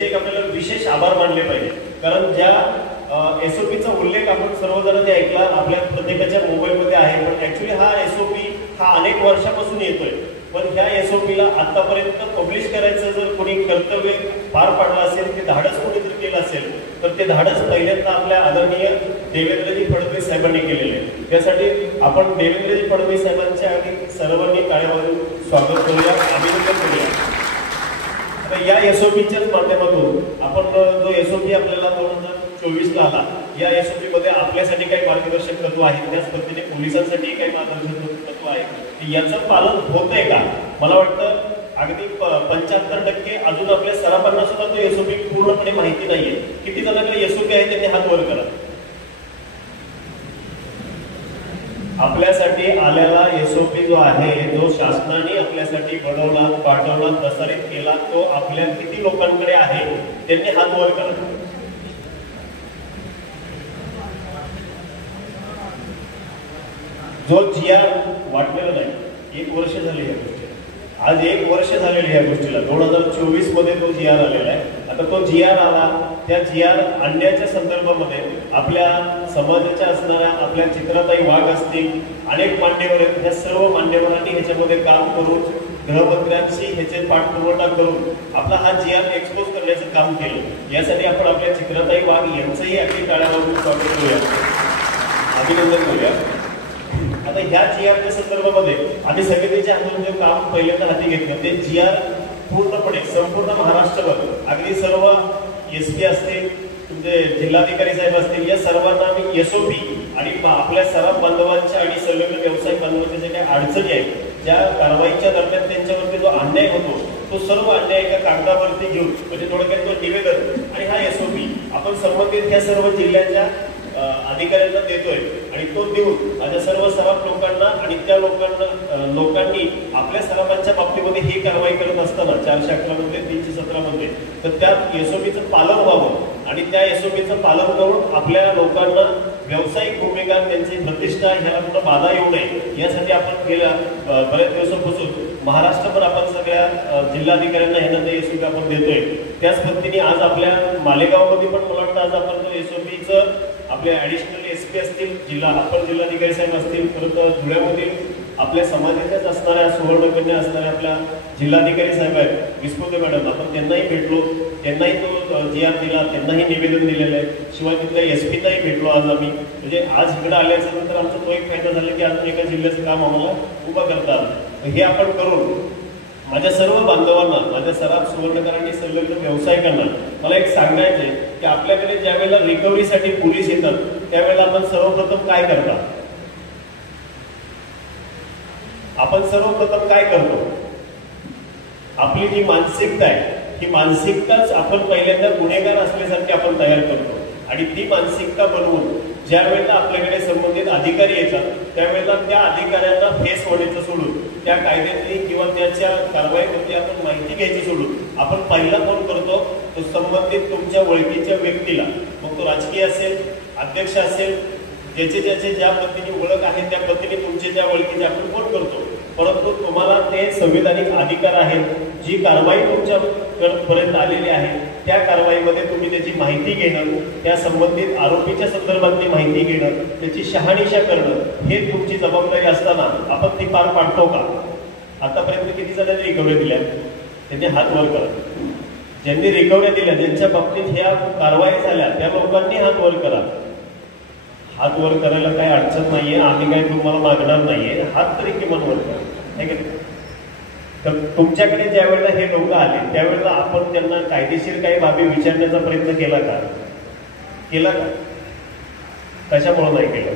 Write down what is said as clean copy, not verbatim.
एक आपल्याला विशेष आभार मानले पाहिजे, कारण ज्या एसओपीचा उल्लेख आपण सर्वजण ते ऐकला आपल्या प्रत्येकाच्या मोबाईलमध्ये आहे, पण ऍक्च्युली हा एसओपी हा अनेक वर्षापासून येतोय, पण ह्या एसओपीला आतापर्यंत पब्लिश करायचं जर कोणी कर्तव्य पार पाडलं असेल, ते धाडस कोणी जर केलं असेल तर ते धाडस पहिल्यांदा आपल्या आदरणीय देवेंद्रजी फडणवीस साहेबांनी केलेले आहे. त्यासाठी आपण देवेंद्रजी फडणवीस साहेबांच्या आधी सर्वांनी टाळ्या वाजवून स्वागत करूया, अभिनंदन करूया. या एसओपीच्याच माध्यमातून आपण जो एसओपी आपल्याला 2024 आला, या एसओपी मध्ये आपल्यासाठी काही मार्गदर्शक तत्व आहेत, त्याच पद्धतीने पोलिसांसाठी काही मार्गदर्शक तत्व आहेत. याचं पालन होतंय का? मला वाटतं अगदी 75% अजून आपल्या सराफांना सुद्धा तो एसओपी पूर्णपणे माहिती नाहीये. किती जणांकडे एसओपी आहे त्यांनी हात वर करा. आपल्यासाठी आलेला एसओपी जो आहे, जो शासनाने आपल्यासाठी बनवला, पाठवला, प्रसारित केला, तो आपल्या किती लोकांकडे आहे त्यांनी हात वर करा. जो जीआर वाटलेला नाही, 1 वर्ष झाले या गोष्टी, आज 1 वर्ष झालेली या गोष्टीला. 2024 मध्ये तो जीआर आलेला आहे. आता तो जीआर आला, त्या जीआर आणण्याच्या संदर्भामध्ये आपल्या समाजाच्या असणाऱ्या आपल्या चित्राताई वाघ असतील, अनेक मान्यवर आहेत, ह्या सर्व मान्यवरांनी ह्याच्यामध्ये काम करून गृहमंत्र्यांशी ह्याचे पाठपुरावा करून आपला हा जीआर एक्सपोज करण्याचं काम केलं. यासाठी आपण आपल्या चित्राताई वाघ यांचंही अगदी टाळ्या वाजवून स्वागत करूया, अभिनंदन करूया. आता ह्या जीआरच्या संदर्भामध्ये आम्ही समितीच्या हातून जे काम पहिल्यांदा हाती घेतलं, ते जीआर पूर्णपणे संपूर्ण महाराष्ट्रभर अगदी सर्व एसपी असतील, तुमचे जिल्हाधिकारी साहेब असतील, या सर्वांना आम्ही एसओपी आणि आपल्या सराफ बांधवांच्या आणि संलग्न व्यावसायिक बांधवांच्या ज्या काही अडचणी आहेत, ज्या कारवाईच्या दरम्यान त्यांच्यावरती जो अन्याय होतो, तो सर्व अन्याय एका कागदावरती घेऊन, म्हणजे थोडक्यात तो निवेदन आणि हा एसओपी आपण संबंधित ह्या सर्व जिल्ह्याच्या अधिकाऱ्यांना देतोय. आणि तो देऊन माझ्या सर्व सराफ लोकांना आणि त्या लोकांनी आपल्या सराफांच्या बाबतीमध्ये ही कारवाई करत असताना 411 मध्ये 317 मध्ये तर त्या एसओपीचं पालन व्हावं आणि त्या एसओपीचं पालन करून आपल्या लोकांना व्यावसायिक भूमिका, त्यांची प्रतिष्ठा ह्याला कुठं बाधा येऊ नये, यासाठी आपण गेल्या बऱ्याच दिवसापासून महाराष्ट्रभर आपण सगळ्या जिल्हाधिकाऱ्यांना ह्यांना ते एसओपी आपण देतोय. त्याच पद्धतीने आज आपल्या मालेगावमध्ये पण मला वाटतं आज आपण तो एसओपीचं आपले ऍडिशनल एसपी असतील, अपर जिल्हाधिकारी साहेब असतील, परत धुळ्यामधील आपल्या समाजाच्याच असणाऱ्या सुवर्णकन्या असणाऱ्या आपल्या जिल्हाधिकारी साहेब आहेत विस्फोटे मॅडम, आपण त्यांनाही भेटलो, त्यांनाही तो जीआर दिला, त्यांनाही निवेदन दिलेलं आहे. शिवाय तिथल्या एसपीलाही भेटलो आज आम्ही. म्हणजे आज इकडे आल्याच्या नंतर आमचा तो एक फायदा झाला की अजून एका जिल्ह्याचं काम आम्हाला उभं करता आलं. हे आपण करून माझ्या सर्व बांधवांना, माझ्या सराफ सुवर्णकरांनी संलग्न व्यावसायिकांना मला एक सांगायचंय की आपल्याकडे ज्या वेळेला रिकव्हरीसाठी पोलीस येतात, त्यावेळेला आपण सर्वप्रथम काय करता? आपण सर्वप्रथम काय करतो? आपली जी मानसिकता आहे, ही मानसिकताच आपण पहिल्यांदा गुन्हेगार असल्यासारखी आपण तयार करतो. आणि ती मानसिकता बनवून ज्या वेळेला आपल्याकडे संबंधित अधिकारी येतात, त्यावेळेला त्या अधिकाऱ्यांना फेस होण्याचं सोडून, त्या कायद्यातली किंवा त्याच्या कारवाईवरती आपण माहिती घ्यायची सोडून आपण पहिला फोन करतो तो संबंधित तुमच्या ओळखीच्या व्यक्तीला. मग तो राजकीय असेल, अध्यक्ष असेल, ज्याचे ज्या पद्धतीने ओळख आहे त्या पद्धतीने तुमचे ज्या ओळखीचे आपण फोन करतो. परंतु तुम्हाला ते संविधानिक अधिकार आहेत, जी कारवाई तुमच्यापर्यंत आलेली आहे त्या कारवाईमध्ये तुम्ही त्याची माहिती घेणं, त्या संबंधित आरोपीच्या संदर्भातली माहिती घेणं, त्याची शहानिशा करणं, हे तुमची जबाबदारी असताना आपण ती पार पाडतो का? आतापर्यंत किती जणांनी रिकव्हरी दिल्या? त्यांनी हात वर करा. ज्यांनी रिकव्हरी दिल्या, ज्यांच्या बाबतीत ह्या कारवाई झाल्या, त्या लोकांनी हात वर करा. हात वर करायला काही अडचण नाहीये, आम्ही काही तुम्हाला मागणार नाहीये, हात तरी किमान वर करा. तर तुमच्याकडे ज्या वेळेला हे लोक आले, त्यावेळेला आपण त्यांना कायदेशीर काही बाबी विचारण्याचा प्रयत्न केला का? कशामुळे नाही केला?